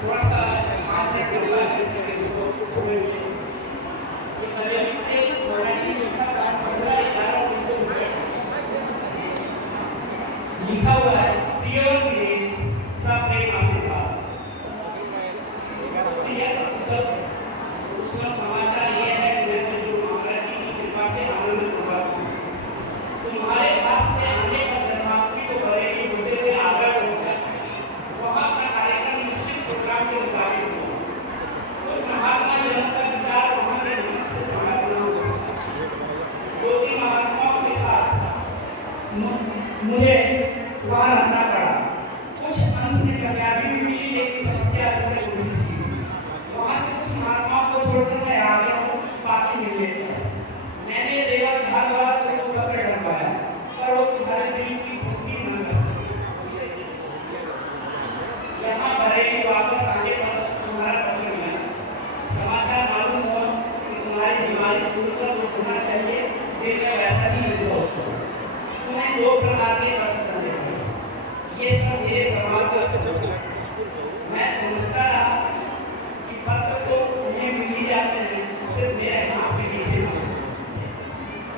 थोड़ा सा 5 मिनट लंबा है तो समय मिले। ये पहले से महारानी ने लिखा था 15/11/1959 लिखा हुआ है, प्रिय दिनेश सब प्रेम आशीर्वाद। उसका समाचार यह है कि मैं जो महाराज जी की कृपा से आनंद पूर्वक हूँ। तुम्हारे पास से आने पर जन्माष्टमी को बरेली होते हुए आगरा पहुंचा। वहाँ का कार्यक्रम निश्चित प्रोग्राम के मुताबिक हुआ। कुछ महात्मा जन का विचार वहाँ के ढंग से समझ न हो सका। 2-3 महात्माओं के साथ मुझे वहाँ रहना पड़ा। कुछ अंश में कामयाबी भी मिली, लेकिन समस्या अभी तक उलझी सी। वहाँ से कुछ महात्माओं को छोड़कर मैं आ गया हूँ बाकी मिलने का। मैंने रेवा झाल वाला तो कपड़े डलवाया, पर वो तुम्हारे दिल की पूर्ति न कर सके। यहाँ बरेली वापस आने पर तुम्हारा पत्र मिला। समाचार मालूम हुआ कि तुम्हारी बीमारी सुनकर जो होना चाहिए फिर क्या वैसा ही हुआ। तुम्हें 2 प्रकार के कष्ट सहने पड़े। ये सब मेरे प्रमाण का मैं समझता रहा कि पत्र तो उन्हें मिल ही जाते हैं, सिर्फ मेरे हाथ में लिखे हुए।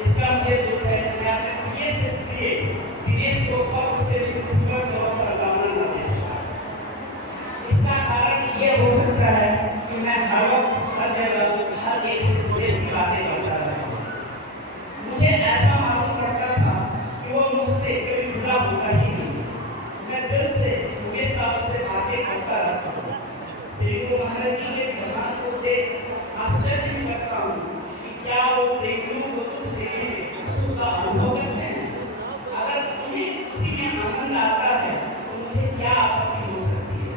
इसका मुझे दुख है। मैं अपने प्रिय से प्रिय दिनेश को पत्र से भी मुसीबत और सलामत न दे सका। इसका कारण ये हो सकता है कि मैं हर वक्त हर जगह हर एक से दिनेश की बातें करता रहा। मुझे ऐसा मालूम पड़ता था कि वो मुझसे कभी जुड़ा होता ही नहीं। मैं दिल से हमेशा उससे बातें करता रहता हूँ। श्री गुरु महाराज जी के विधान को देख आश्चर्य भी करता हूँ कि क्या वो प्रेमियों को दुख देने में सुख का अनुभव करते हैं। अगर उन्हें उसी में आनंद आता है तो मुझे क्या आपत्ति हो सकती है।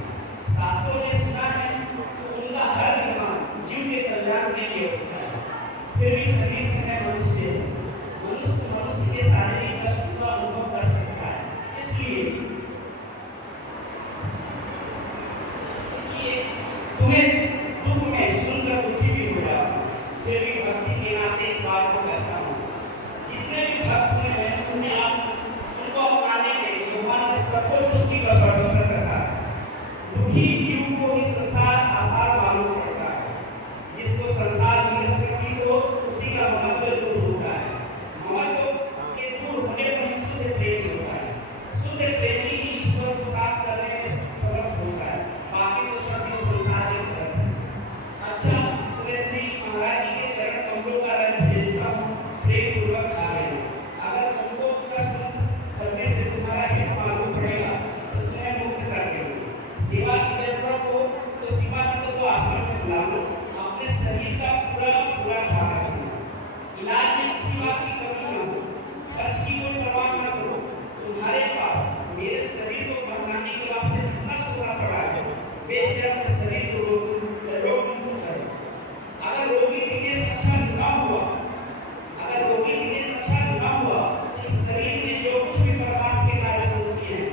शास्त्रों ने सुना है तो उनका हर विधान जीव के कल्याण के लिए होता है। फिर भी शरीर से है मनुष्य के शारीरिक कष्ट का अनुभव कर सकता है। इसलिए तुम्हें दुख में सुनकर दुखी भी हो जाता। फिर भी भक्ति के नाते इस बात को कहता हूँ, जितने भी भक्त हुए हैं उनको अपनाने के भगवान ने सबको दुखी का स्वतंत्र कसा है। दुखी जीव को ही संसार आसार मालूम पड़ता है। जिसको संसार की निष्पत्ति को उसी का ममत्व दूर होता है। ममत्व के दूर होने पर ही शुद्ध प्रेम होता है। शुद्ध प्रेमी ही ईश्वर को प्राप्त करने में समर्थ होता है। बाकी तो सभी संसार के फर्क है। अच्छा, तुम्हें श्री महाराज जी के चरण कमलों का रंग भेजता हूँ, प्रेम पूर्वक खा लेना। अगर तुमको कष्ट करने से तुम्हारा हित मालूम पड़ेगा तो तुम्हें मुक्त कर देंगे। सेवा की जरूरत हो तो शिवानंद को आश्रम में बुला लो। अपने शरीर का पूरा ख्याल रखना। इलाज में किसी बात की कमी न हो। खर्च की कोई परवाह न करो। तुम्हारे पास मेरे शरीर को पहनाने के वास्ते जितना सोना पड़ा है बेच कर अपने शरीर को रोग मुक्त करो। अगर रोगी दिनेश अच्छा न हुआ तो इस शरीर में जो कुछ भी परमार्थ के कार्य शुरू किए हैं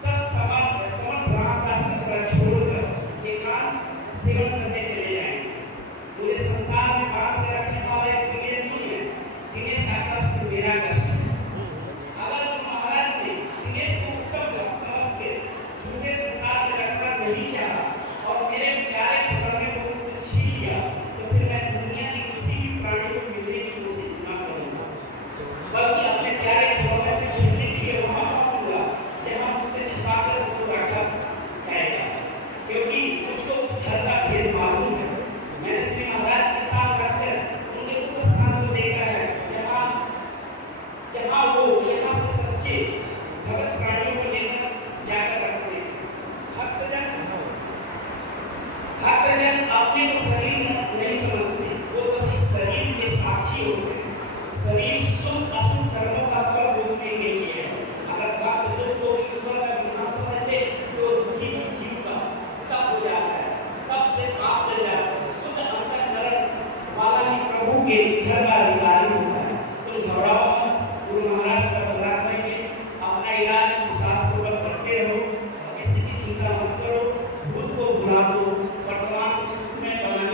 सब समर्थ रामदास की तरह छोड़कर एकांत सेवन करने चले जाएंगे। मुझे संसार में बांध के रखने वाला एक दिनेश ही है। दिनेश का कष्ट मेरा कष्ट है। अगर तुम महाराज ने दिनेश को उत्तम भक्त समझ के झूठे संसार में रखना नहीं चाहा और मेरे प्यारे खिलौने को मुझसे छीन लिया तो फिर मैं दुनिया के किसी भी प्राणी को मिलने की कोशिश न करूँगा, बल्कि अपने प्यारे खिलौने से खेलने के लिए वहाँ पहुँचूंगा जहाँ मुझसे छिपाकर उसको रखा जाएगा, क्योंकि मुझको उस घर का भेद मालूम है। मैंने श्री महाराज के साथ रहकर उनके उस स्थान को देखा है जहाँ वो यहाँ से सच्चे भगत प्राणियों को लेकर जाकर रखते हैं। भक्तजन अपने को शरीर नहीं समझते, वो बस इस शरीर के साक्षी होते हैं। शरीर शुभ अशुभ कर्मों का फल भोगने के लिए है। अगर भक्त लोग को ईश्वर का विधान समझ ले तो दुखी भी जीव का तब हो जाता है, तब से आप जल जाते हैं। शुद्ध अंतःकरण वाला ही प्रभु के घर का अधिकारी होता है। तुम घबराओ मत, गुरु महाराज सब रख लेंगे। अपना इलाज उत्साहपूर्वक करते रहो। भविष्य की चिंता मत करो। भूत को भुला दो, वर्तमान को सुख में बनाने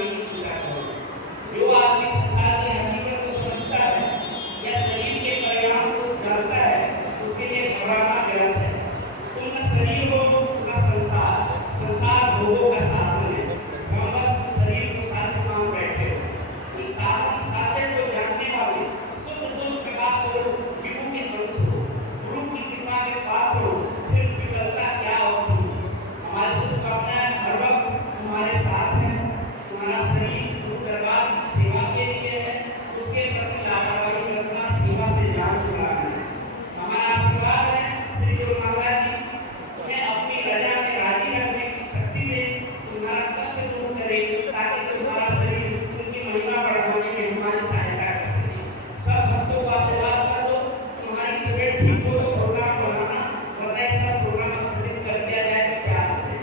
शक्ति दे, तुम्हारा कष्ट दूर करे, ताकि तुम्हारा शरीर उनकी महिमा बढ़ाने में हमारी सहायता कर सके। सब भक्तों को आशीर्वाद कर दो, तुम्हारी तबीयत ठीक हो तो प्रोग्राम बनाना, वरना इसका प्रोग्राम स्थगित कर दिया जाए तो क्या होते।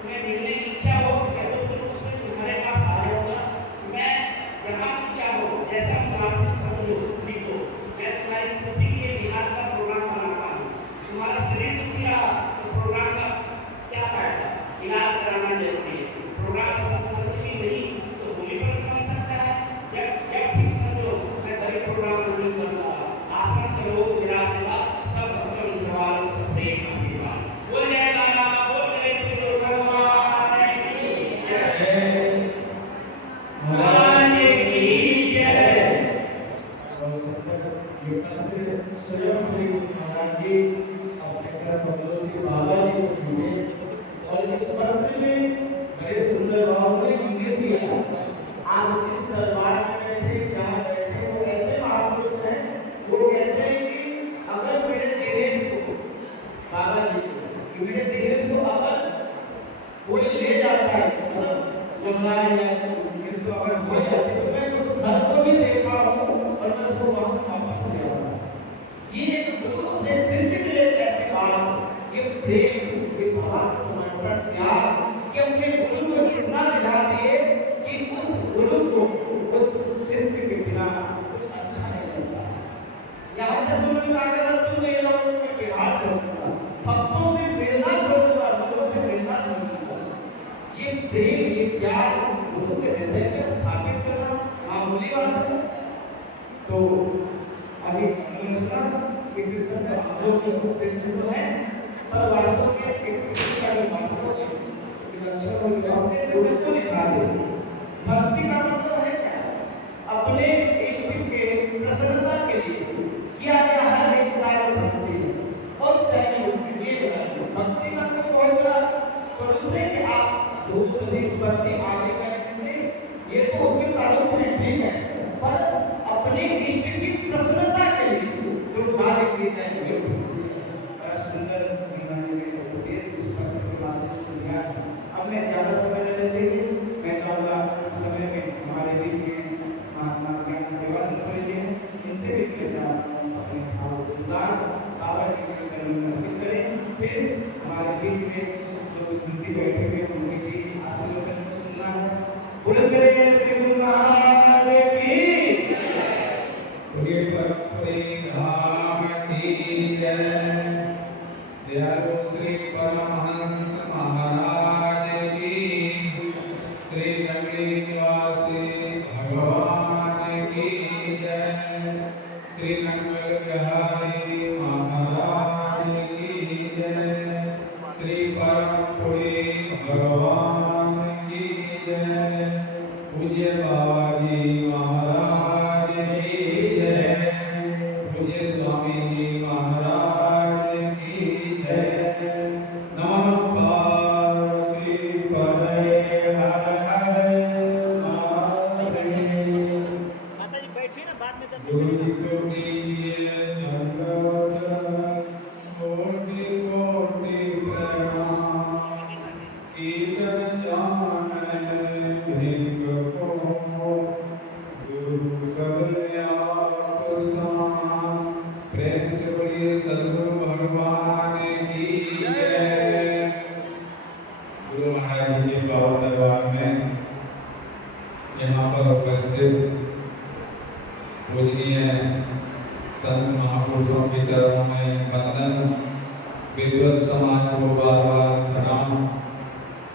तुम्हें मिलने की इच्छा हो मैं गुप्त रूप से तुम्हारे पास आ जाऊँगा। मैं जहाँ तुम चाहो जैसा मुनासिब समझो लिखो, मैं तुम्हारी खुशी के लिए बिहार का प्रोग्राम बनाता हूँ। तुम्हारा शरीर दुखी रहा तो प्रोग्राम का क्या फायदा, इलाज कराना जरूरी है। प्रोग्राम का संपत्ति नहीं तो होली पर भी बन सकता है। जब जब ठीक समझो मैं तभी प्रोग्राम मंजूर करूँगा। आसन करो मेरा सेवा, सब भक्तों निजवालों को सब प्रेम आशीर्वाद। बोल जय गाना, बोल मेरे श्री गुरु भगवान की जय, भगवान की जय। और ये पत्र स्वयं श्री गुरु महाराज जी अपने कर कमलों से बाबा जी को लिखे, और इस पत्र में बड़े सुंदर भाव में इंगित दिया। आप जिस दरबार में बैठे जहाँ बैठे वो ऐसे महापुरुष हैं, वो कहते हैं कि अगर मेरे दिनेश को, बाबा जी कि मेरे दिनेश को अगर कोई ले जाता है, मतलब जमुना या तो अगर हो जाते तो मैं उस घर को भी देखा हूँ और मैं उसको वहाँ से वापस ले आऊँगा। ये एक गुरु अपने शिष्य के लिए कैसे बात, ये प्रेम, ये भाव, समर्पण, त्याग कि अपने गुरु को इतना दिला दिए कि उस गुरु को उस शिष्य के बिना कुछ अच्छा नहीं लगता। यहाँ तक उन्होंने कहा कि अगर तुम नहीं रहोगे तो मैं बिहार छोड़ूंगा, भक्तों से मिलना छोड़ूंगा, लोगों से मिलना छोड़ूंगा। ये प्रेम, ये प्यार गुरु के हृदय में स्थापित करना मामूली बात है। तो अभी हमने सुना कि शिष्य तो हम लोग शिष्य तो हैं, पर वास्तव में एक शिष्य का जो वास्तव में लक्षण को अपने गुरु को दिखा दे। भक्ति का मतलब है क्या? अपने इष्ट के प्रसन्नता के लिए किया गया हर एक कार्य भक्ति और सहयोग के लिए भक्ति का कोई बहुत बड़ा स्वरूप नहीं कि आप धूप दीप बत्ती आदि करेंगे, ये तो उसके प्रारूप है, ठीक है, पर अपने इष्ट की प्रसन्नता के लिए जो कार्य किए जाएंगे बड़ा सुंदर उपदेश इस पत्र के माध्यम से दिया। अब मैं ज़्यादा समय न लेते हुए मैं चाहूँगा समय में हमारे बीच में महात्मा ज्ञान सेवा जी हैं, इनसे भी मैं चाहता हूँ अपने भाव उद्गार बाबा जी के चरणों में अर्पित करें। फिर हमारे बीच में जो हिंदी बैठे हुए उनके भी आशीर्वचन को सुनना है। बोल मेरे श्री गुरु महाराज की बोलिए, परम की जय। दयालु श्री परमहंस महाराज की, श्री नगरी निवासी भगवान की जय, श्री नंगल बिहारी महाराज की जय, श्री परमपुरी भगवान की जय, पूज्य बाबा जी महाराज की जय, पूज्य स्वामी जी महाराज की जय। नमः पार्वती पतये हर हर महादेव। माता जी बैठिए ना, बाद में 10 गुरु जी को कीजिए दंडवत, कोटि कोटि प्रणाम। कीर्तन जाने भिन्न को, गुरु कल्याण प्रसाद। प्रेम से बोलिए सद्गुरु भगवान की जय। गुरु महाराज जी के पावन दरबार में यहाँ पर उपस्थित पूजनीय संत महापुरुषों के चरणों में वंदन, विद्वत समाज को बार बार प्रणाम,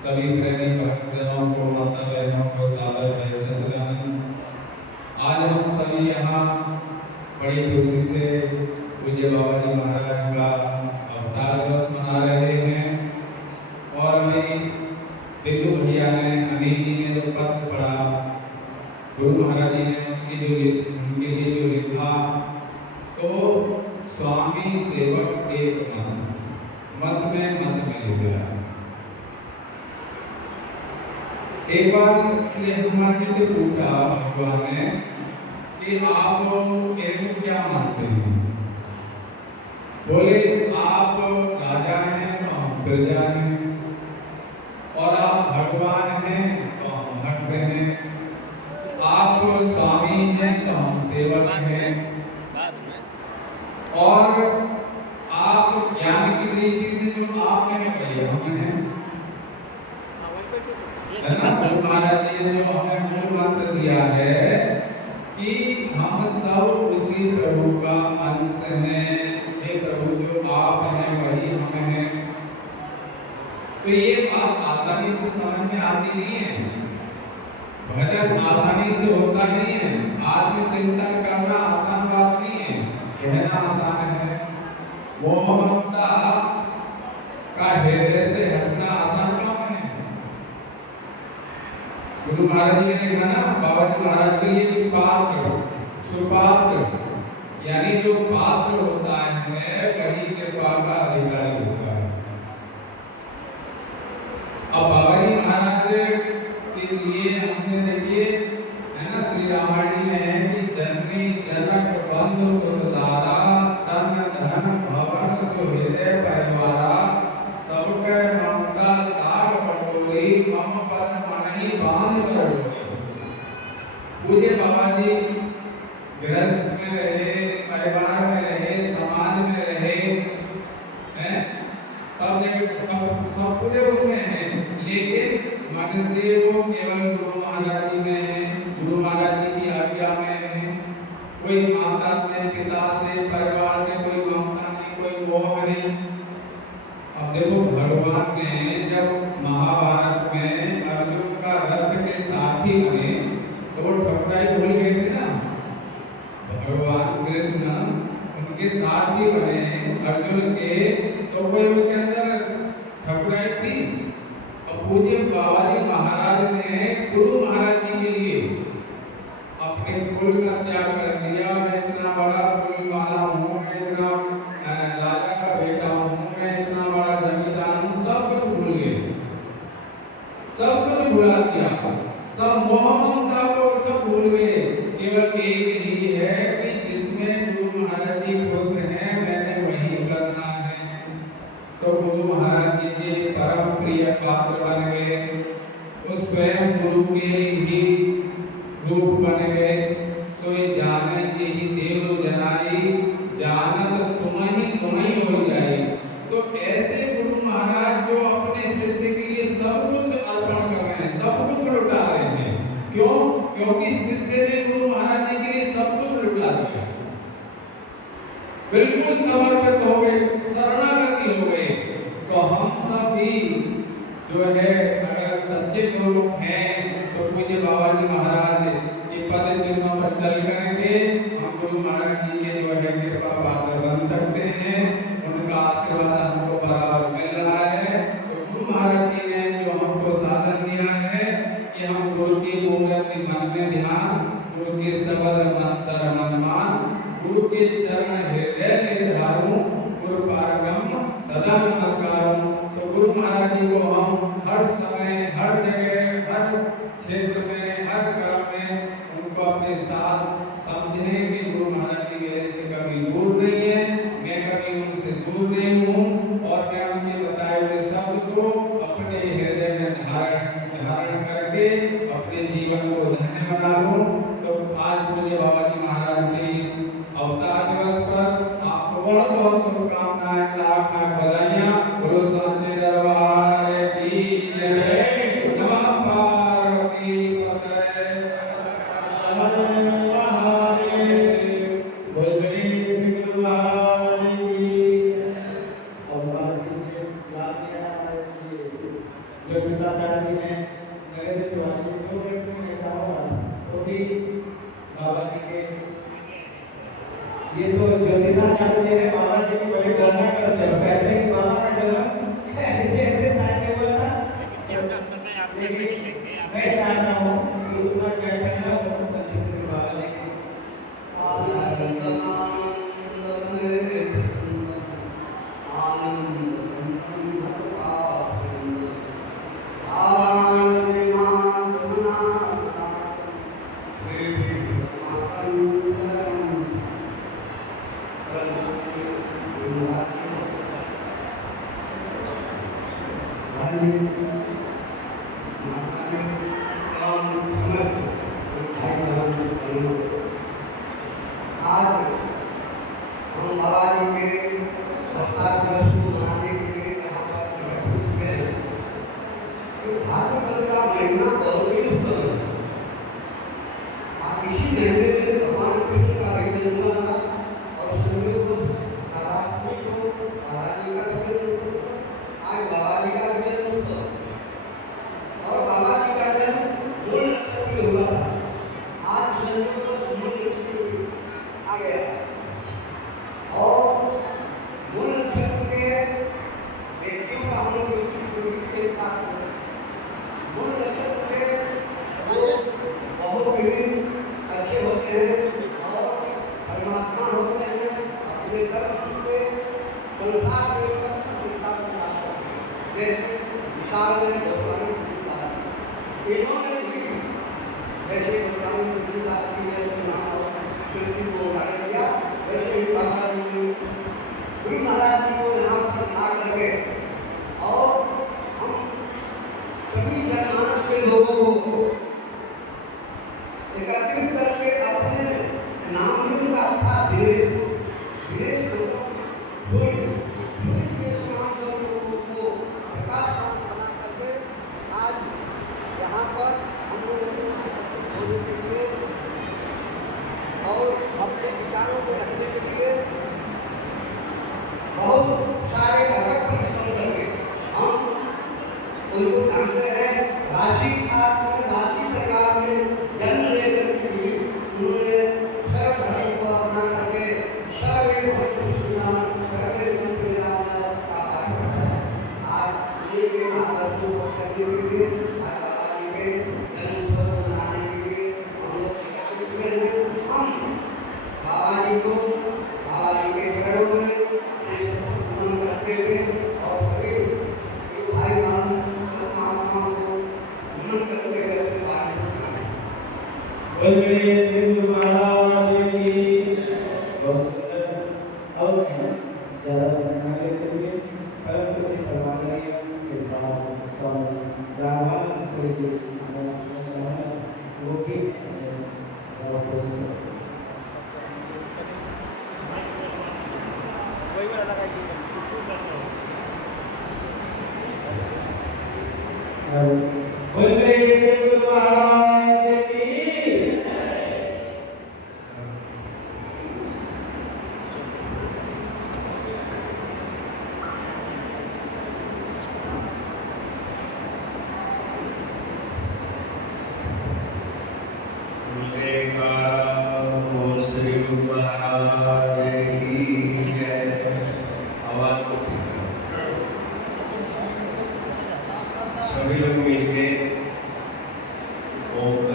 सभी प्रेमी भक्तजनों को, माता बहनों को सादर जय सच्चिदानंद। आज हम सभी यहाँ बड़ी खुशी से पूज्य बाबा जी महाराज का अवतार दिवस मना रहे हैं। और अभी दिल्लू भैया ने, अनिल जी ने जो पत्र पढ़ा, गुरु महाराज जी ने उनके लिए जो लिखा, तो स्वामी सेवक एक मत में लिख रहा है। एक बार श्री हनुमान जी से पूछा भगवान ने कि आप मेरे को क्या मानते हैं? बोले आप राजा हैं तो हम प्रजा हैं, और भगवान हैं तो हम भक्त हैं, आप स्वामी हैं तो हम सेवक हैं, और आप ज्ञान की दृष्टि से जो आप हैं वही हम हैं, है ना। गुरु महाराज जी ने जो हमें मूल मंत्र दिया है कि हम सब उसी प्रभु का अंश हैं, हे प्रभु जो आप हैं वही हम हैं। तो ये बात आसानी से समझ में आती नहीं है, भजन आसानी से होता नहीं है, आत्मचिंतन करना आसान बात नहीं है, कहना आसान है, मोह ममता का हृदय से हटना आसान काम है। गुरु महाराज जी ने लिखा ना बाबा जी महाराज के लिए कि पात्र सुपात्र, यानी जो पात्र होता है वही कृपा का अधिकारी होता है। अब बाबा जी महाराज के लिए हमने देखिए है ना, श्री रामायण में है कि जननी जनक बंधु सुखदारा तन धन भवन सुहृदय परिवारा सबके ममता ताग बटोरी मम पद मनहि बांध कर डोरी। पूज्य बाबा जी गृहस्थ में रहे, परिवार में रहे, समाज में रहे, हैं सब जगह सब पूरे उसमें हैं, लेकिन मन से वो केवल गुरु महाराज जी में है, गुरु महाराज जी की आज्ञा में है। कोई माता से, पिता से, परिवार से कोई ममता नहीं, कोई मोह नहीं। अब देखो भगवान ने जब महाभारत में अर्जुन का रथ के सारथी बने तो वो ठकुराई भूल गए थे ना, भगवान कृष्ण उनके सारथी बने अर्जुन के, तो कोई उनके अंदर ठकुराई थी। अब पूज्य बाबा जी महाराज ने गुरु महाराज जी के लिए अपने कुल का त्याग कर दिया। मैं इतना बड़ा कुल वाला हूँ, मैं इतना राजा का बेटा हूँ, मैं इतना बड़ा जमींदार हूँ, सब कुछ भूल गए, सब कुछ भुला दिया, सब मोह ममता को सब भूल गए। केवल एक ही है कि जिसमें गुरु महाराज जी खुश हैं मैंने वही करना है। तो गुरु महाराज जी के परम प्रिय पात्र बन गए, वो स्वयं गुरु के ही रूप बन गए। सोई जाने के ही देव जनाई जानत तुम्ही हो जाए। तो ऐसे गुरु महाराज जो अपने शिष्य के लिए सब कुछ अर्पण कर रहे हैं, सब कुछ लुटा रहे हैं। क्यों? क्योंकि शिष्य ने गुरु महाराज जी के लिए सब कुछ लुटा दिया, बिल्कुल समर्पित हो गए, शरणागति हो गए। तो हम सब भी जो है अगर सच्चे गुरु हैं तो पूज्य बाबा जी महाराज के पद चिन्हों पर चल करके हम गुरु महाराज जी के जो है कृपा पात्र बन सकते हैं, उनका आशीर्वाद हमको बराबर मिल रहा है। तो गुरु महाराज जी ने जो हमको साधन दिया है कि हम गुरु की मूर्ति मन में ध्यान, गुरु के शब्द मंत्र मनमान, गुरु के चरण हृदय में धारूं, गुरु पारगम सदा नमस्कारों। तो गुरु महाराज जी को हम हर समय, हर जगह, हर क्षेत्र में, हर कर्म में उनको अपने साथ समझें कि गुरु महाराज जी मेरे से कभी दूर नहीं है, मैं कभी उनसे दूर नहीं हूँ, और मैं उनके बताए हुए शब्द को अपने हृदय में धारण करके अपने जीवन को धन्य बना लूं। तो आज पूज्य बाबा जी महाराज के इस अवतार दिवस पर आपको बहुत बहुत शुभकामनाएं, लाख लाख बधाइयां। बोलो सांचे दरबार की जय। नमः पार्वती पतये हर महादेव। बोल गणेश श्री गुरु महाराज की। और हमारे बीच में लाभ लिया हमारे ज्योतिषाचार्य जी हैं, नगेंद्र तिवारी जी, 2 मिनट में मैं चाहूँगा वो भी बाबा जी के, ये तो ज्योतिषाचार्य जी है, बाबा जी की बड़ी गणना करते हैं, कहते हैं कि बाबा का जन्म ऐसे ऐसे टाइम में हुआ था। लेकिन मैं चाहता हूँ कि उतना व्याख्यान न हो, संक्षिप्त में बाबा जी के आज हम बाबा जी के अवतार दिवस को मनाने के लिए यहाँ पर एकत्रित हुए हैं। तो भाद्रपद का महीना बहुत ही उत्तम है। इसी महीने में भगवान कृष्ण का जन्म हुआ था और उसमें राधाकृष्ण को राधा जी का जन्म, आज बाबा जी का जन्म उत्सव और बाबा जी का जन्म मूल नक्षत्र में हुआ था। आज संयोग को मूल नक्षत्र में आ गया और मूल नक्षत्र के व्यक्तियों का हम लोग से मूल नक्षत्र के लोग बहुत ही अच्छे होते हैं और परमात्मा होते हैं। अपने कर्म से संसार में जैसे विशाल में भगवान इन्होंने भी जैसे भगवान की नाम और कृति को उदाहरण दिया, वैसे ही बाबा जी ने गुरु महाराज जी को यहाँ पर ला करके और हम सभी जनमानस के लोगों को एकत्रित करके अपने नाम का था दिनेश दिनेश के समान सब लोगों को प्रकाश बना करके आज यहाँ पर हम लोगों के लिए और अपने विचारों को रखने के लिए बहुत सारे अथक परिश्रम करके हम उनको जानते हैं। राशि परिवार में जन्म लेकर के भी उन्होंने सर्व धर्म को अपना करके सर्वे सर्वे का कार्य करता है। आज ये के आदर्शों को करने के लिए आज बाबा जी के जन्म उत्सव को मनाने के लिए हम लोग एकत्रित हुए हैं। हम बाबा जी को बाबा जी के चरणों में अपने नमन करते हुए और सभी गुरु भाई बहन महात्माओं को नमन करते हुए अपनी बात बोल मेरे श्री गुरु महाराज की। बहुत सुंदर। अब मैं ज़्यादा समय न लेते हुए परम पूज्य परमात्मा के बाद स्वामी रामानंद जी हमारा समाचार है वो भी वापस बोल मेरे श्री गुरु महाराज की। श्री गुरु महाराज की जय। आवाज सभी लोग मिलके ओम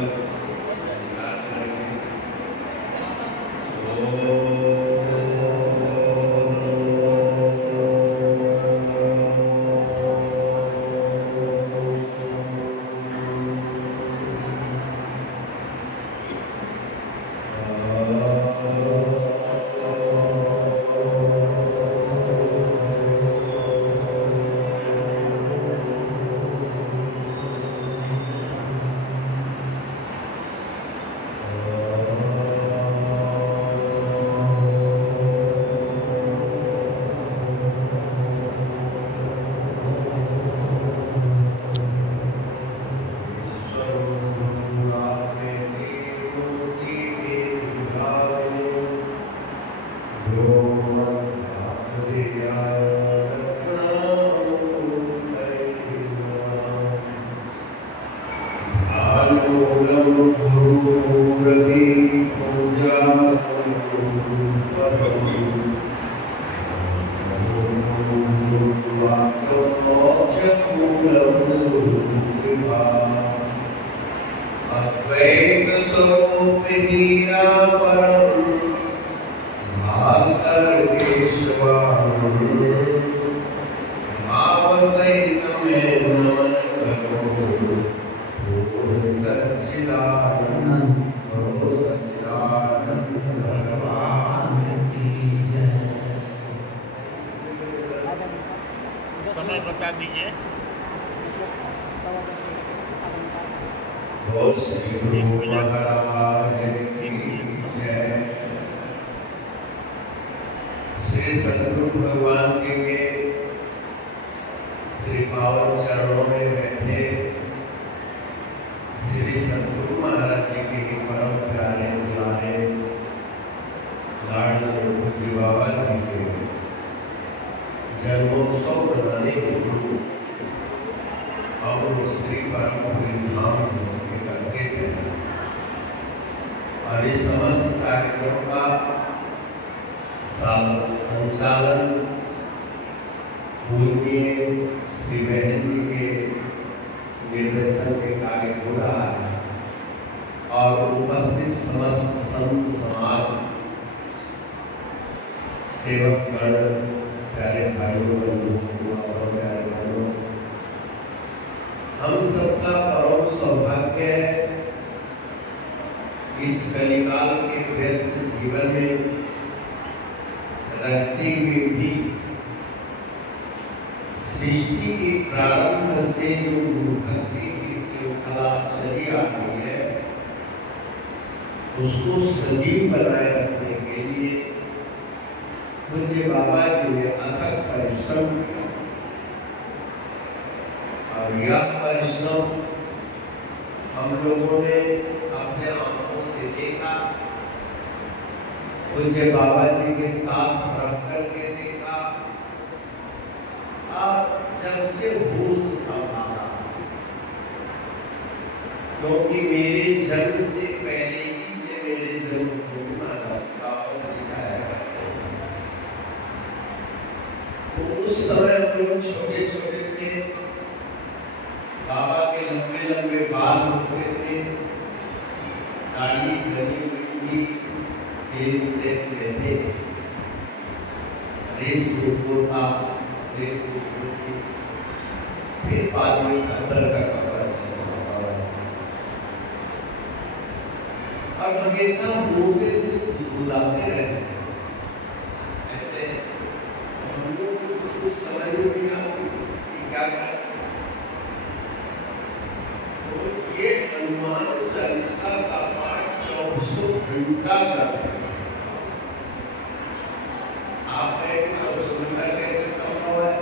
अद्वैत स्वरूप हीरा परम भास्कर केशवान भावसैन में नमन करो सच्चिदानंद भगवान की जय। समय बता दीजिए। बोल श्री गुरु महाराज की जय। श्री सद्गुरु भगवान जी के श्री पावन चरणों में बैठे श्री सद्गुरु महाराज जी के ही परम प्यारे दुलारे लाडले पूज्य बाबा जी के जन्मोत्सव मनाने हेतु और श्री परम धाम के करते थे और इस समस्त कार्यक्रम का संचालन पूज्य श्री बहन जी के निर्देशन के कार्य हो रहा है और उपस्थित समस्त संत समाज सेवक गण प्यारे भाइयों बंधुओं और प्यारे भाइयों, हम सबका परम सौभाग्य है इस कलिकाल के व्यस्त जीवन में रहते हुए भी सृष्टि के प्रारंभ से जो गुरु भक्ति की श्रृंखला चली आ रही है उसको सजीव बनाए रखने के लिए पूज्य बाबा जी ने अथक परिश्रम किया और यह परिश्रम हम लोगों ने अपने आंखों से देखा, पूज्य बाबा जी के साथ रह करके देखा और जब से होश संभाला, क्योंकि मेरे जन्म से पहले ही से मेरे जन्म को वापस दिखाया करते तो उस समय हम लोग छोटे छोटे थे, बाबा के लंबे लंबे बाल होते थे, दाढ़ी बनी हुई थी, तेल से थे, रेस कुर्ता, रेस कुर्ती, फिर बाद में खद्दर का कपड़ा चला और हमेशा मुंह से कुछ बुलाते रहते ऐसे हम लोग कुछ समझ नहीं आती कि क्या करें। तो ये हनुमान चालीसा का पाठ 24 घंटा करते हैं। आप कहेंगे 24 घंटा कैसे संभव है?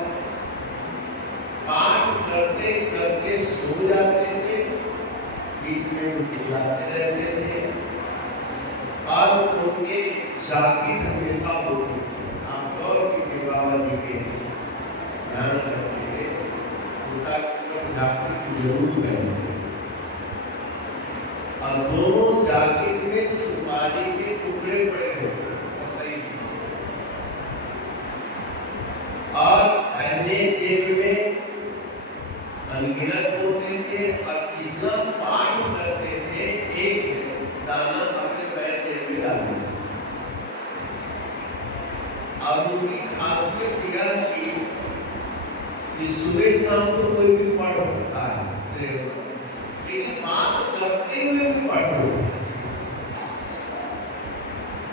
पाठ करते करते सो जाते थे, बीच में बुलाते रहते थे और उनके जागृत हमेशा होती थी। आप गौर कीजिए बाबा जी के ध्यान रखिए, उनका जागृत जरूर रहेंगे और दोनों जागृत में सुपारी के टुकड़े पड़े होते और पहले जेब में अनगिनत होते थे और जितना पाठ करते थे एक दाना अपने पैर जेब में डालते थे और उनकी खासियत यह थी कि सुबह शाम तो कोई भी पढ़ सकता है, लेकिन बात करते हुए भी पढ़ो।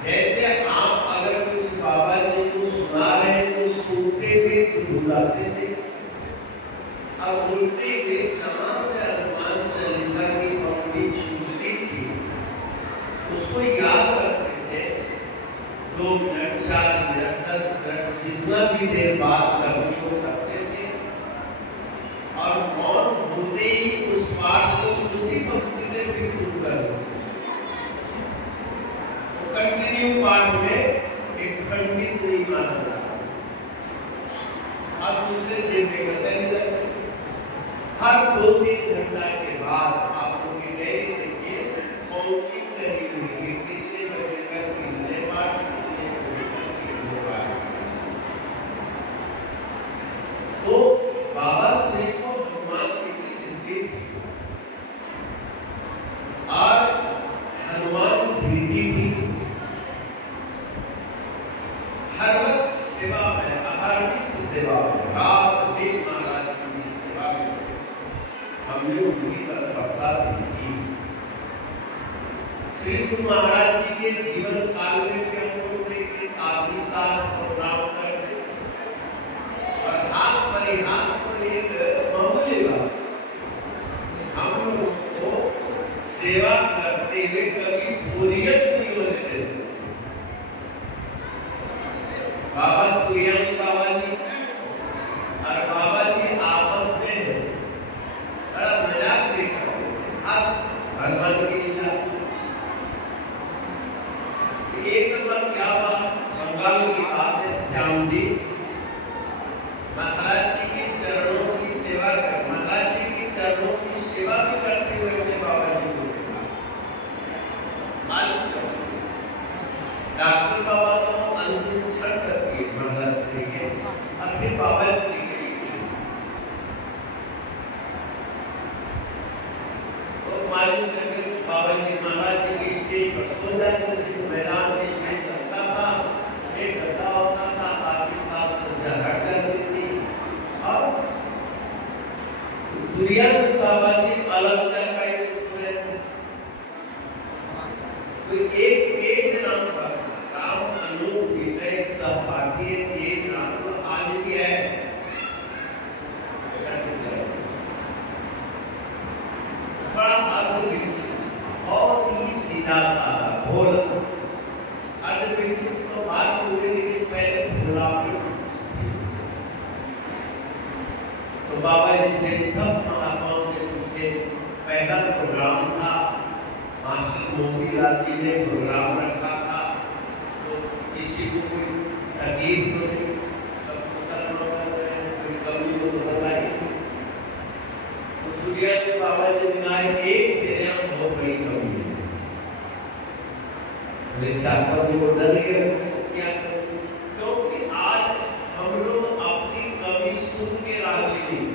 जैसे आप अगर कुछ बाबा जी को सुना रहे तो सुनते हुए बुलाते थे और बोलते हुए कहाँ से हनुमान चालीसा की पंक्ति छूटती थी उसको याद रखते थे। 2 मिनट 4 मिनट 10 मिनट जितना भी देर बात करनी हो करते थे और मौन होते ही उस पाठ को उसी पंक्ति से फिर शुरू कर देते। तो कंटिन्यू पाठ में एक खंडित नहीं माना जाता। अब दूसरे जेब में कैसे नहीं लगते? हर 2-3 घंटा के बाद आप लोग की डायरी देखिए, काउंटिंग करी हुई है कितने बजे तक कितने पाठ, कितने पाठ। तो बाबा श्री को हनुमान जी की सिद्धि थी और हनुमान प्रीति थी। हर वक्त सेवा में, अहर्निश सेवा में, रात दिन महाराज की सेवा में हमने उनकी तत्परता देखी। श्री गुरु महाराज जी के जीवन काल में भी हम लोग के साथ ही साथ प्रोग्राम करते और हास परिहास को एक मामूली बात हम लोग को मालिश करके बाबा जी महाराज जी के स्टेज पर सो जाते थे। मैदान में स्टेज लगता था, एक गद्दा होता था, बाकी साथ सज्जा हट जाती थी। और दुनिया में बाबा जी अलग चारपाई में सो रहते। तो एक तेज राम भक्त राम अनूप जी का एक सहपाठी तेज राम को आज भी है। बड़ा अद्भुत, बहुत ही सीधा साधा भोला अद्भुत। तो बात हुई, लेकिन पहले भोला तो बाबा जी से सब महात्माओं से पूछे। पहला प्रोग्राम था, मास्टर मोतीलाल जी ने प्रोग्राम रखा था, तो किसी को कोई तकलीफ तो नहीं, सबको कोई कमी हो तो बताई। तो दुनिया में बाबा जी ने कहा एक तेरे यहाँ बहुत बड़ी कमी है। बोले क्या कमी हो? डर गए क्या कमी? क्योंकि आज हम लोग अपनी कमी सुन के राजी नहीं।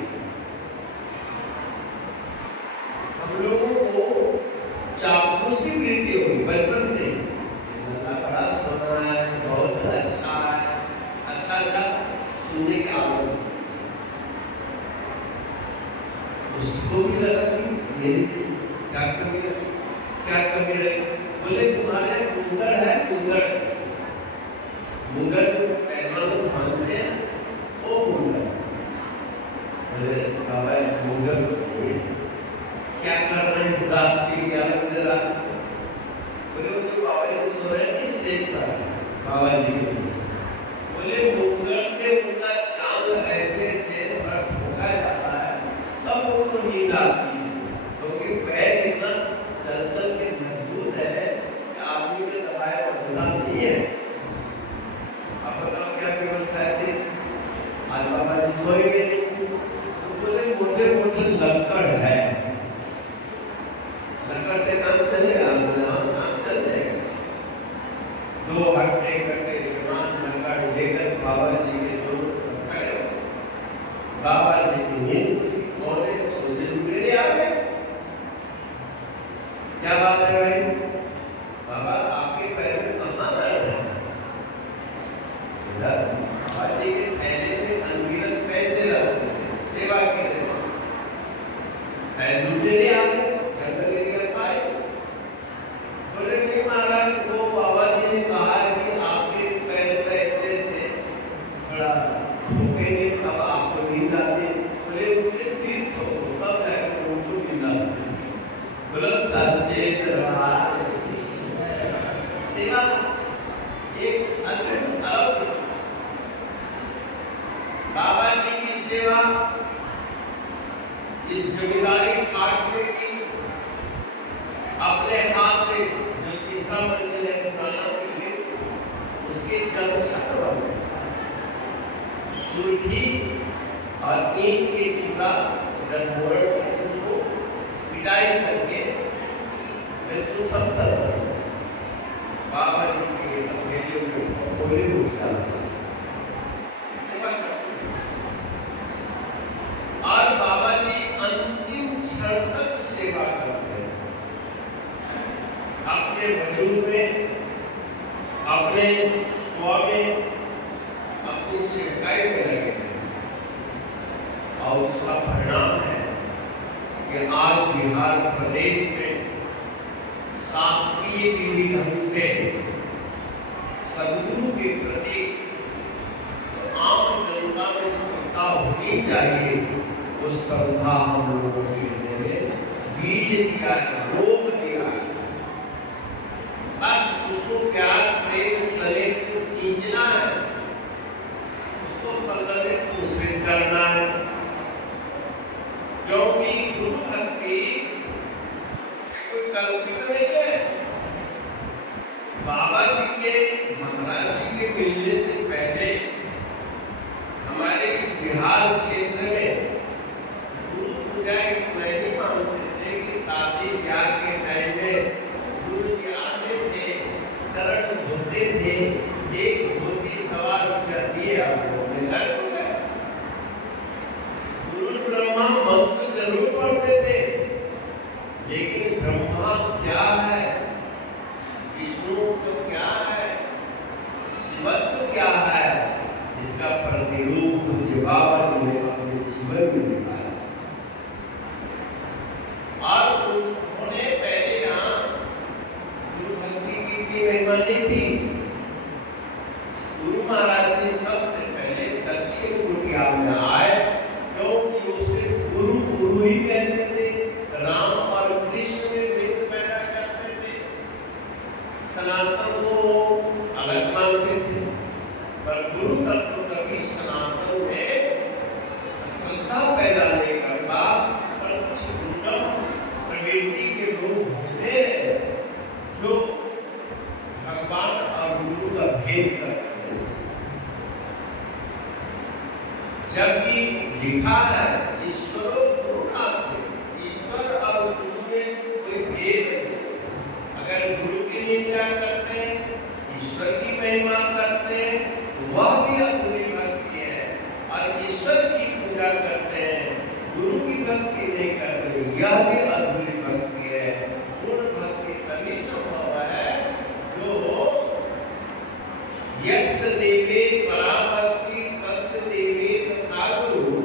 हम लोगों को चापलूसी वृत्ति होगी बचपन से, बड़ा सोना है, बहुत अच्छा है, अच्छा सुनने की आदत। उसको भी लगा कि मेरी क्या कमी रही। बोले तुम्हारे कुंदड़ है, कुंदड़ जो पहलवान लोग मानते हैं वो कुंदड़। बोले बाबा कुंदड़ क्या कर रहे हैं रात के 11 बजे रात? बोले वो जो बाबा जी सो रहे हैं स्टेज पर, बाबा जी के बोले कुंदड़ से उनका चांद ऐसे थोड़ा ठोका जाता है, तब उनको नींद आती है। क्योंकि पैर इतना चल के मजबूत है कि आदमी के दबाए बदलना नहीं है। अब बताओ क्या व्यवस्था है? आज बाबा जी सोएंगे नहीं, तो बोले मोटे मोटे लक्कड़ है, लक्कड़ से काम चलेगा? बोले हाँ काम चल जाएगा। 2 हट्टे कट्टे जवान लक्कड़ लेकर बाबा जी के दोनों खड़े हो। बाबा जी की नींद मेरे आ गए। क्या बात है भाई? बाबा आपके पैर में कहाँ दर्द है? बाबा जी के थैले में अनगिनत पैसे रखते थे सेवा के लिए। शायद लुटेरे आ गए, जंगल एरिया पाए। बोले नहीं महाराज, वो बाबा जी ने कहा है कि आपके पैर में ऐसे थोड़ा ठोकेंगे तब आपको नींद आती है। बोले उनके सिर ठोको तब जाकर उनको नींद आती है। बोला सच्चे दरबार सेवा एक अद्भुत अलग। बाबा जी की सेवा इस जमींदारी ठाट में की, अपने हाथ से जो तीसरा मंजिल है बनाना उसके जल छत्र बने, सुरभि और ईंट के चूल्हा उसको पिटाई करके बिल्कुल सत्तर बाबा जी के हथेलियों में गोली उठा सेवा करते। और बाबा जी अंतिम क्षण तक सेवा करते हैं। अपने वजूद में, अपने स्व में, अपनी सेवकाई में लगे और उसका परिणाम है कि आज बिहार प्रदेश में शास्त्रीय विधि ढंग से सदगुरु के प्रति आम जनता में श्रद्धा होनी चाहिए। वो श्रद्धा हम लोगों के लिए बीज दिया है, रोप दिया है। बस उसको प्यार प्रेम स्नेह से सींचना है, उसको प्रज्वलित पुष्पित करना है। क्योंकि गुरु भक्ति कोई कल्पित नहीं है। बाबा जी के महाराज जी के मिलने से पहले हमारे इस बिहार क्षेत्र में गुरु पूजा एक नहीं मानते थे कि शादी ब्याह के टाइम में गुरु जी आते थे, शरण धोते थे, एक धोती सवा रुपया दिए आपको अपने घर को गए। गुरु ब्रह्मा मंत्र जरूर पढ़ते थे, लेकिन भक्ति नहीं कर रहे, यह भी अधूरी भक्ति है। पूर्ण भक्ति तभी संभव है जो यस्य देवे पराभक्ति तस्य देवे तथा गुरु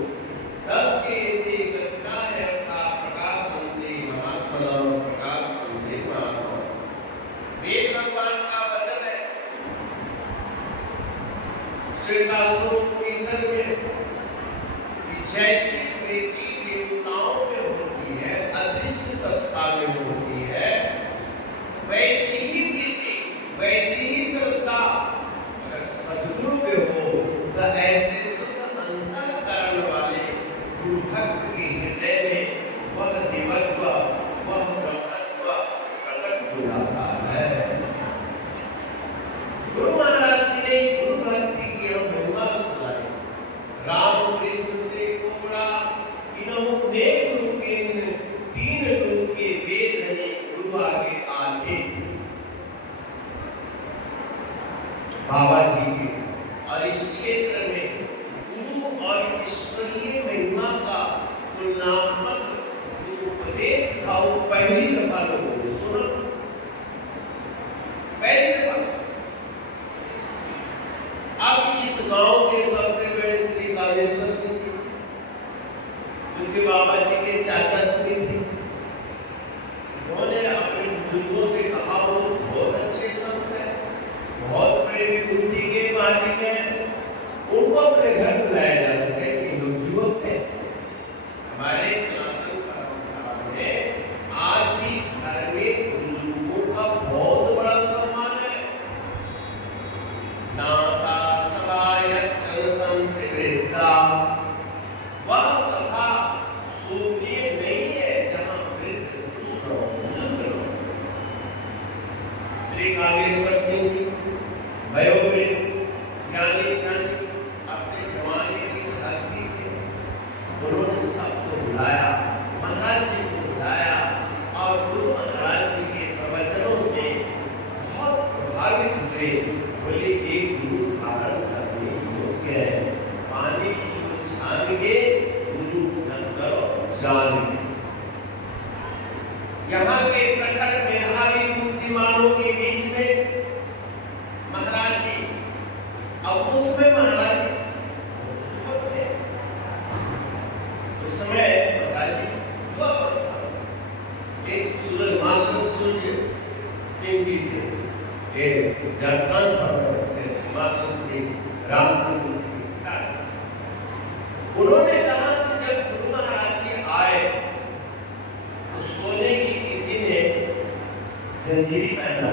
तस्य येते कथिता है था प्रकाशन्ते महात्मनां प्रकाशन्ते महात्मा। वेद भगवान का वचन है। श्वेतासुरोपनिषद में जैसी प्रीति देवताओं में होती है, अदृश्य सत्ता में होती है, वैसी ही प्रीति, वैसी ही श्रद्धा अगर सद्गुरु में हो तो ऐसे शुद्ध अंतःकरण वाले गुरु भक्त के हृदय में वह देवत्व, वह ब्रह्मत्व प्रकट हो जाता है। गुरु महाराज जी ने गुरु भक्ति की महिमा सुनाई। राम कृष्ण से कोबड़ा इन्होंने गुरु के तीन गुरु के वेद ने गुरु आगे आधे बाबा जी के। और इस क्षेत्र में गुरु और ईश्वरीय महिमा का तुलनात्मक उपदेश था। वो पहली दफा लोगों ने सुना, पहली दफा। अब इस गांव के सबसे बड़े श्री कामेश्वर सिंह जी, मुझे बाबा जी के चाचा श्री थे, उन्होंने अपने बुजुर्गों से कहा वो बहुत अच्छे संत हैं, बहुत बड़े विभूति के मालिक हैं, उनको अपने घर बुलाया जाना चाहिए। लोग युवक थे। हमारे सनातन परंपरा में आज भी घर में बुजुर्गों का बहुत बड़ा सम्मान है। नासा सभाय संत वृद्धा, वह सभा शोभनीय नहीं है जहाँ वृद्ध पुरुष न हो, बुजुर्ग न हो। श्री कामेश्वर सिंह जी वयोवृद्ध ज्ञानी अपने जमाने की हस्ती थे। उन्होंने सबको बुलाया, महाराज जी को बुलाया और गुरु महाराज जी के प्रवचनों से बहुत प्रभावित हुए। बोले एक गुरु धारण करने योग्य है, पानी की छान के गुरु न करो जान के। यहाँ के प्रखर मेधावी बुद्धिमानों के बीच में महाराज जी, अब उसमें महाराज जी थे, उस समय महाराज जी युवा अवस्था में एक सूरज मास्टर सूर्य सिंह जी थे, एक मास्टर श्री राम सिंह। उन्होंने कहा कि जब गुरु महाराज जी आए तो सोने की किसी ने जंजीरी पहना,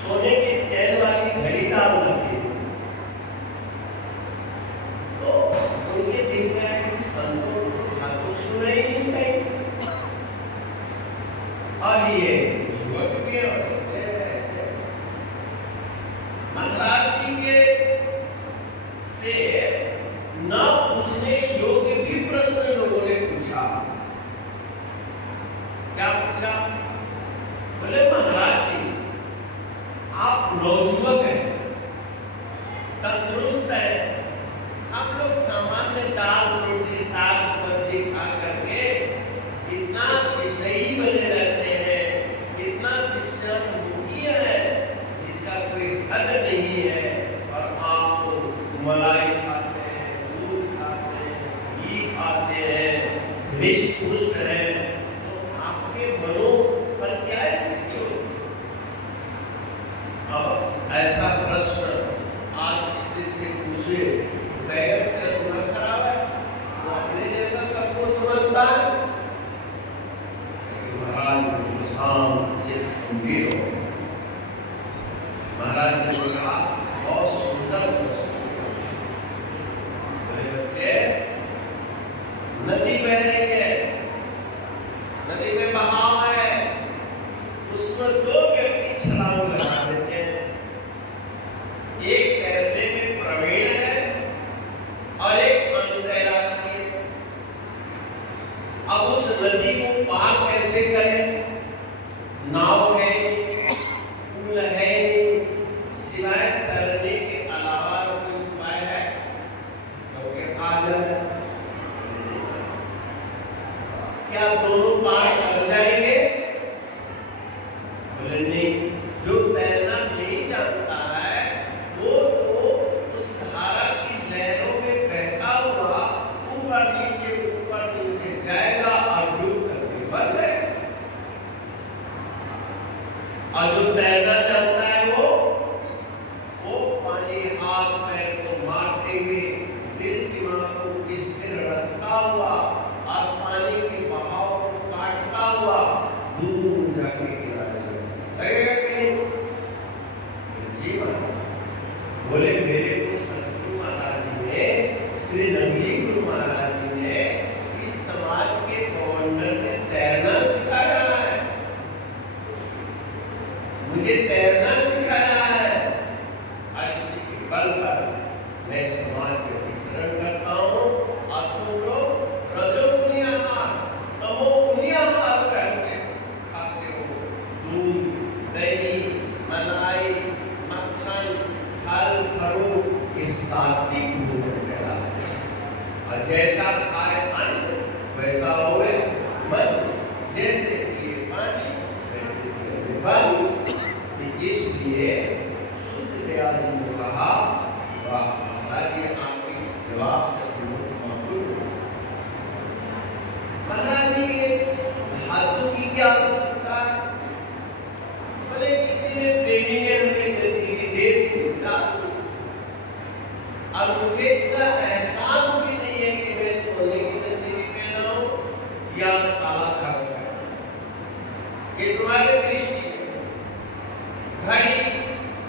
सोने की चैन वाली घड़ी डाल रखी। तो उनके दिल में आया कि संतों को ठाकुर सुना ही नहीं चाहिए। और ये युवक भी और ऐसे महाराज जी के से न पूछने योग्य भी प्रश्न लोगों ने पूछा। क्या पूछा? बोले महाराज जी आप नौजुवक हैं, तंदुरुस्त है, हम लोग सामान्य दाल रोटी साग सब्जी खा करके इतना विषयी बने रहते हैं, इतना विषयमुखी है जिसका कोई हद नहीं है। और आप मलाई खाते हैं, दूध खाते हैं, घी खाते हैं, हृष्ट पुष्ट है, तो आपके मनों पर क्या स्थिति हो? अब ऐसा प्रश्न आज किसी से पूछे तो तुम्हारा खराब है, वो अपने जैसा सबको समझता है। महाराज शांत चित्त गंभीर हो। महाराज ने कहा बहुत सुंदर प्रश्न। मेरे बच्चे, नदी बह रही है, नदी में बहाव है, उसमें दो व्यक्ति छलांग लगा देते हैं। एक तैरने में प्रवीण है और एक अनतैराकी है। अब उस नदी को पार कैसे करें? नाव है नहीं, पुल है नहीं, सिवाय तैरने के अलावा कोई उपाय है? लोग आ जाए क्या दोनों पार कर जाएंगे? बोले नहीं, जो तैरना नहीं जानता है वो तो उस धारा की लहरों में बहता हुआ ऊपर नीचे जाएगा और डूब करके मर जाएगा। और जो तैरना जानता है वो पानी हाथ पैर को मारते हुए दिल दिमाग को स्थिर रखता हुआ और पानी के बहाव को काटता हुआ दूर जाके किनारे लगेगा कि नहीं? जी महाराज बोले मेरे को सतगुरु महाराज जी ने, श्री नवली गुरु महाराज जी ने इस समाज के गवर्नर ने तैरना सिखाया है, मुझे तैरना सिखाया है। और इसी के बल पर मैं समाज में विचरण करता हूँ और तुम लोग रजोगुनी आहार तमोगुनी आहार खाते हो। दूध, दही, मलाई, मक्खन, फल फ्रूट ये सात्विक भोजन कहलाता है। और जैसा खाए अन्न वैसा होवे मन, जैसे पिए पानी वैसे पिए पानी। इसलिए सूर्यदयाल जी ने कहा, वाह महाराज जी आपके इस जवाब से महाराज जी इस धातु की क्या आवश्यकता है? बोले किसी ने ट्रेनिंग में हमें जंजीरी दे दी और मुझे इसका एहसास भी नहीं है कि मैं सोने की जंजीरी पहना हूं या काला धागा पहना। ये तुम्हारे दृष्टि में घड़ी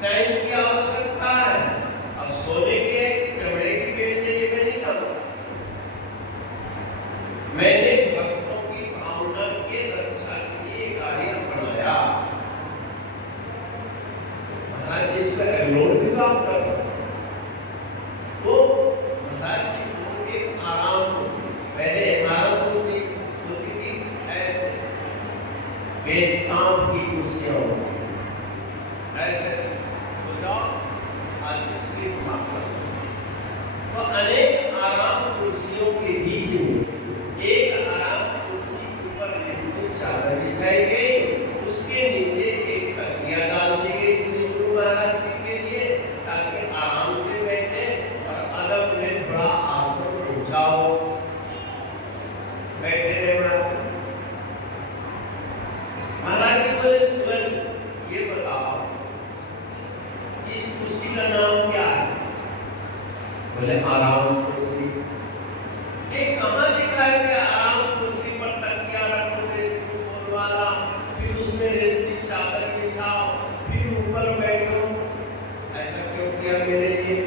टाइम की आवश्यकता है, अब सोने की है कि चमड़े की पहन चाहिए मैं नहीं जानता। मैंने भक्तों की भावना के रक्षा के लिए कार्य बनाया। महाराज जी इसका एग्नोर भी काम कर सकते। तो महाराज जी को एक आराम कुर्सी, पहले आराम कुर्सी होती थी ऐसे बेताब की कुर्सियां होती ऐसे तो जाओ आज इसके मात्र तो अनेक आराम कुर्सियों के बीच में एक आराम कुर्सी के ऊपर रेशमी चादर बिछाई गई, उसके नीचे एक तकिया डाल दी गई श्री गुरु महाराज जी के लिए ताकि आराम से बैठे और अदब में थोड़ा आसन उठाओ बैठे रहे। महाराज जी बोले सूरज ये बताओ इस कुर्सी का नाम क्या है? बोले आराम कुर्सी। ये कहाँ लिखा है कि आराम कुर्सी पर तकिया रखो रेशमी बोल वाला, फिर उसमें रेशमी चादर बिछाओ, फिर ऊपर बैठो? ऐसा क्यों किया मेरे लिए?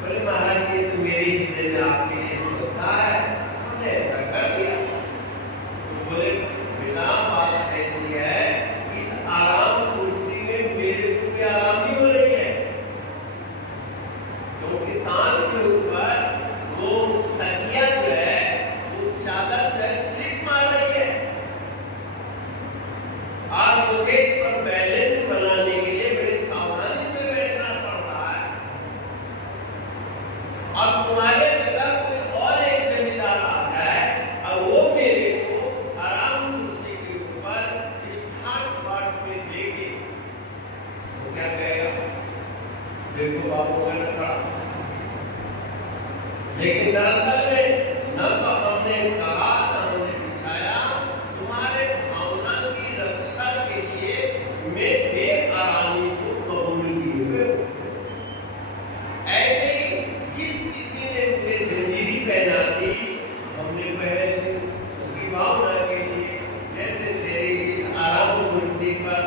बोले महाराज जी तो मेरे हृदय में आपके लिए श्रद्धा है, हमने ऐसा कर दिया। तो बोले बेटा बात ऐसी है, इस आराम कुर्सी में मेरे को भी आराम ही हो रही है, क्योंकि तान के ऊपर वो तकिया जो है वो चादर जो है स्लिप मार रही है और मुझे इस पर बैलेंस बनाने के लिए बड़ी सावधानी से बैठना पड़ रहा है। और तुम्हारे जगह कोई और एक जमींदार आ जाए और वो मेरे को आराम कुर्सी के ऊपर ठाट बाट में देखे तो क्या कहेगा? देखो बाबू का खड़ा। लेकिन दरअसल में न तो हमने कहा न हमने बिछाया, तुम्हारे भावना की रक्षा के लिए मैं बेआरामी को कबूल किए हुए हूं। ऐसे ही जिस किसी ने मुझे जंजीरी पहना दी हमने पहन ली उसकी भावना के लिए, जैसे तेरे इस आराम कुर्सी पर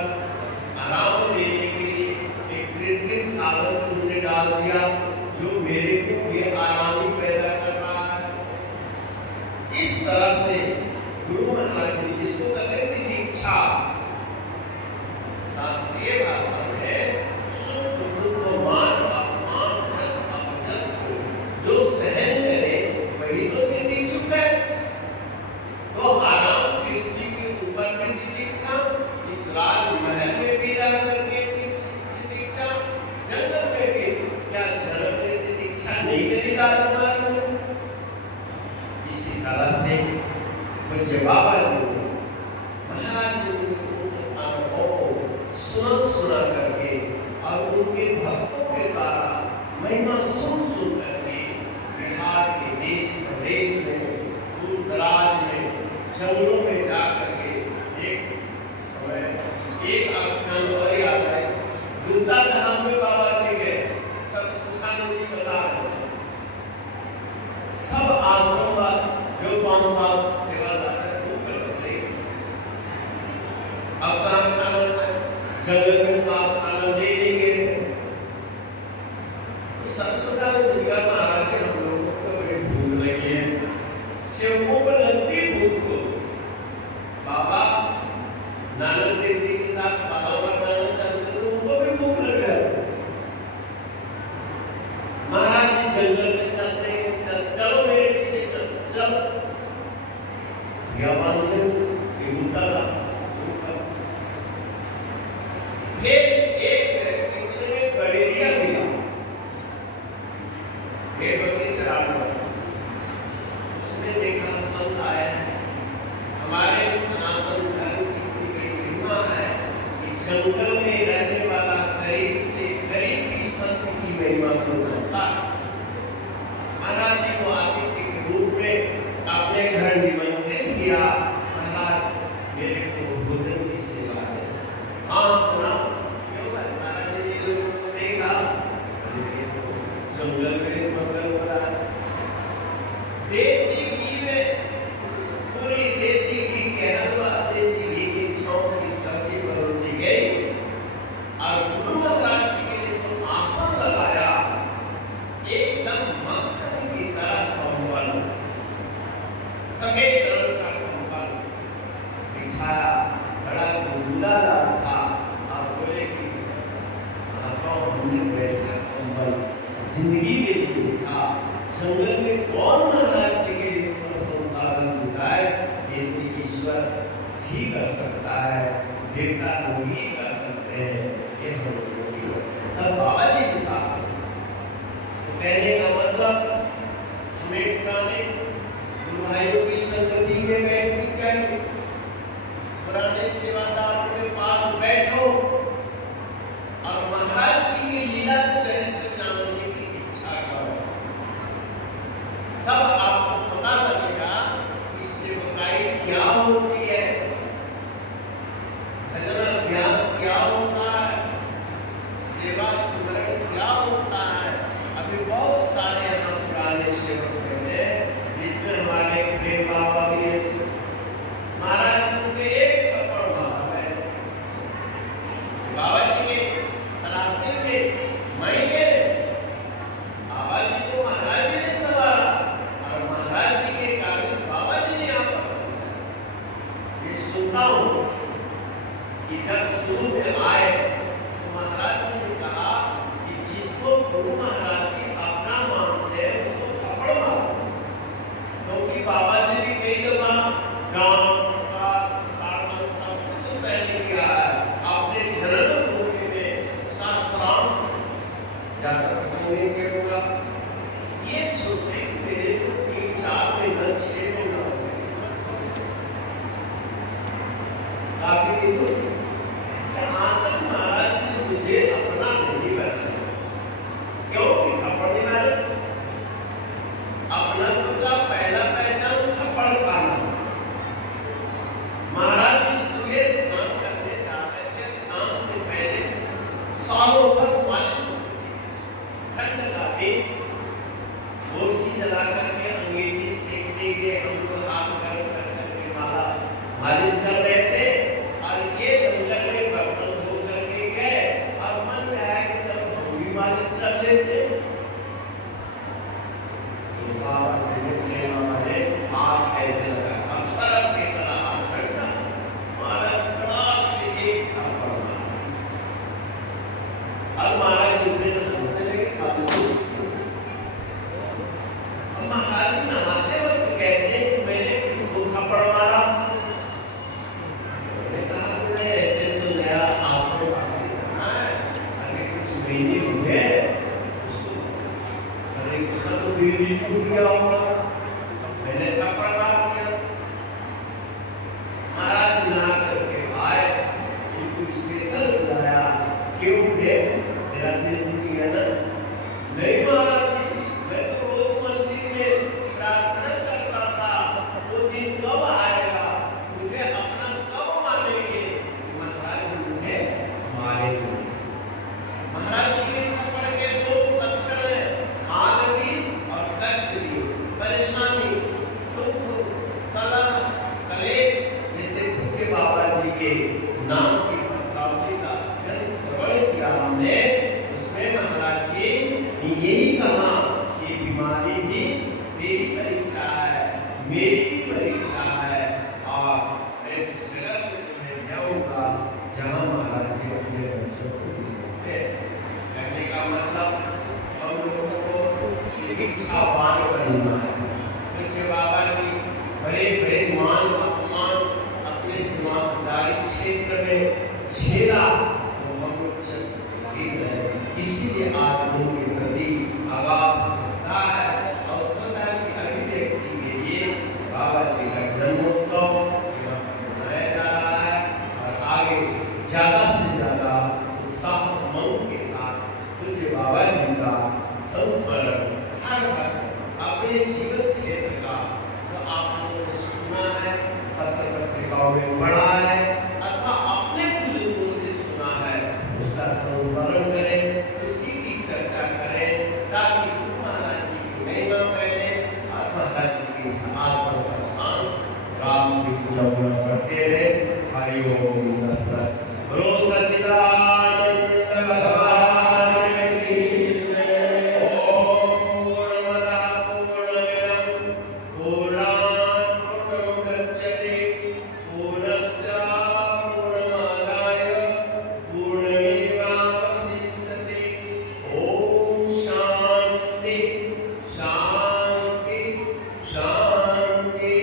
आराम देने के लिए एक कृत्रिम साधन तुमने डाल दिया जो मेरे को बेआरामी पैदा कर रहा है। इस तरह से गुरु महाराज ने इसको कहते थे दीक्षा। शास्त्रीय भाषा में सुख दुख मान अपमान जस अपजस को जो सहन करे वही तो दीक्षुक है। तो आराम कुर्सी के ऊपर भी दीक्षा, इस राजमहल में भी रह करके दीक्षा, जंगल में भी क्या जन्म लेने दीक्षा नहीं करी राजमहल में। इसी तरह से पूज्य बाबा जी ने महाराज जी ने उनके अनुभवों को सुना करके और उनके भक्तों के द्वारा महिमा सुन करके बिहार के देश प्रदेश में दूर दराज में जंगलों में जा करके एक समय एक आख्यान और याद है जुत्ता धाम में बाबा जी गए सब सुखानंद जी बता रहे सब आश्रम जो 5 साल सेवादार वो करते अब कहाँ खाना जंगल में साफ खाना ले गए तो सब सुखानंद जी का महाराज के हम लोगों को बड़ी भूख लगी है सेवकों को लगती भूख को बाबा नानक देव जी के साथ बाबा बताना चाहते तो उनको भी भूख लग जाती महाराज जी जंगल में चलते चलो मेरे पीछे चलो फिर एक इतने में गडेरिया मिला भेड़ बकरी चरा रहा उसने देखा संत आया है हमारे सनातन धर्म की बड़ी महिमा है कि जंगल में रहने वाला गरीब से गरीब की संत की महिमा को जानता है महाराज जी को आतिथ्य के रूप में अपने घर निमंत्रित किया महाराज मेरे को भोजन की सेवा है हाँ सुना क्यों महाराज जी ने लोगों को देखा जंगल में मगर हो रहा है देसी घी में पूरी देसी घी के हलवा देसी घी की छौंक की सब्जी परोसी गई और गुरु महाराज जी के लिए जो आसन लगाया एकदम मक्खन की तरह कंबल सफेद रंग का कंबल बिछाया बड़ा गुलाल था आप बोले कि हमने वैसा कंबल जिंदगी के लिए था जंगल में कौन महाराज जी के लिए सब संसाधन जुटाए ये ईश्वर ही कर सकता है देवता लोग ही कर सकते हैं ये हम लोगों की तब बाबा जी के साथ तो कहने का मतलब हमें पुराने गुरु भाइयों की संगति में बैठनी चाहिए पुराने सेवादारों के पास बैठो और महाराज जी की लीला चरित्र जानने की इच्छा करो तब आपको पता लगेगा कि सेवकाई क्या होती है भजन अभ्यास क्या होता है सेवा सुमरण क्या होता है अभी बहुत सारे हम पुराने सेवक हैं जिसमें हमारे प्रेम बाबा भी है महाराज उनके एक थप्पड़ मारा है बाबा जी के तलाशे में महीने बाबा जी को महाराज जी ने संवारा और महाराज जी के कारण बाबा जी ने यहाँ पर ये सुनता हूँ कि जब शुरू में आए तो महाराज जी ने कहा कि जिसको गुरु महाराज जी अपना मानते हैं उसको थप्पड़ मारो क्योंकि बाबा जी भी कई दफा गाँव सब कुछ सहन किया है अपने जन्म भूमि में सासाराम जाकर सुनने के होगा ये छोटे मेरे को 3-4 महीना 6 महीना काफी दिन हो यहाँ तक महाराज ने मुझे अपना नहीं बनाया क्योंकि थप्पड़ नहीं मारे अपना का पहला पहचान थप्पड़ खाना के नाम की प्रतापी का जब श्रवण किया हमने, उसमें महाराज जी ने यही कहा कि बीमारी भी तेरी परीक्षा है, मेरी भी परीक्षा है, और मैं उस जगह से तुम्हें जाऊंगा जहां महाराज जी अपने बच्चों को दिखाते हैं। कहने का मतलब हम लोगों को इच्छावान बनना है। पूज्य बाबा जी बड़े बड़े मान अपमान अपने जवाबदारी क्षेत्र में झेला, तो हम लोग है, इसीलिए आज उनके प्रति आगाध श्रद्धा है, और श्रद्धा की अभिव्यक्ति के लिए बाबा जी का जन्मोत्सव यहाँ पर मनाया जा रहा है, और आगे ज्यादा से ज्यादा उत्साह उमंग के साथ पूज्य बाबा जी का संस्मरण हर अपने जीवन क्षेत्र का, तो आप लोगों ने सुना है, पत्र पत्रिकाओं में पढ़ा है, अथवा अपने बुजुर्गों से सुना है, उसका संस्मरण करें, उसी की चर्चा करें, ताकि महाराज जी की महिमा फैले और महाराज जी के इस आश्रम का शान राम की पूजा करते रहे। हरिओम दर्शन बोलो सच्चिदानंद भगवान की जय। ओम पूर्णमदः पूर्णमिदं पूर्णात् पूर्णमुदच्यते पूर्णस्य पूर्णमादाय पूर्णमेवावशिष्यते। ओम शांति शांति शांति।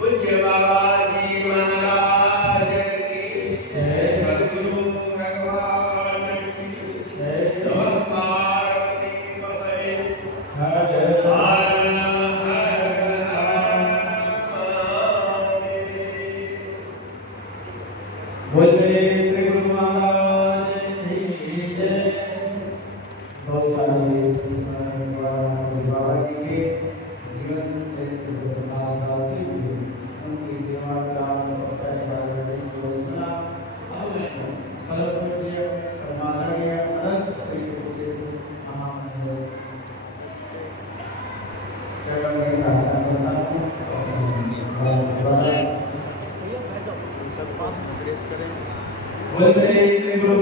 पूज्य बाबा जी महाराज की जय। सद्गुरु भगवान की जय। नमः पार्वती पतये हर हर महादेव। बोल मेरे श्री गुरु महाराज की जय। बहुत सारे संस्मरण बाबा जी के जीवन चरित्र को प्रकाश डालते हुए उनकी सेवा का तपस्या को सुना। अब मैं परम पूज्य परमादरणीय अनंत श्री गुरु से महामंत्र चरण में प्रार्थना करता हूँ। बोल मेरे श्री गुरु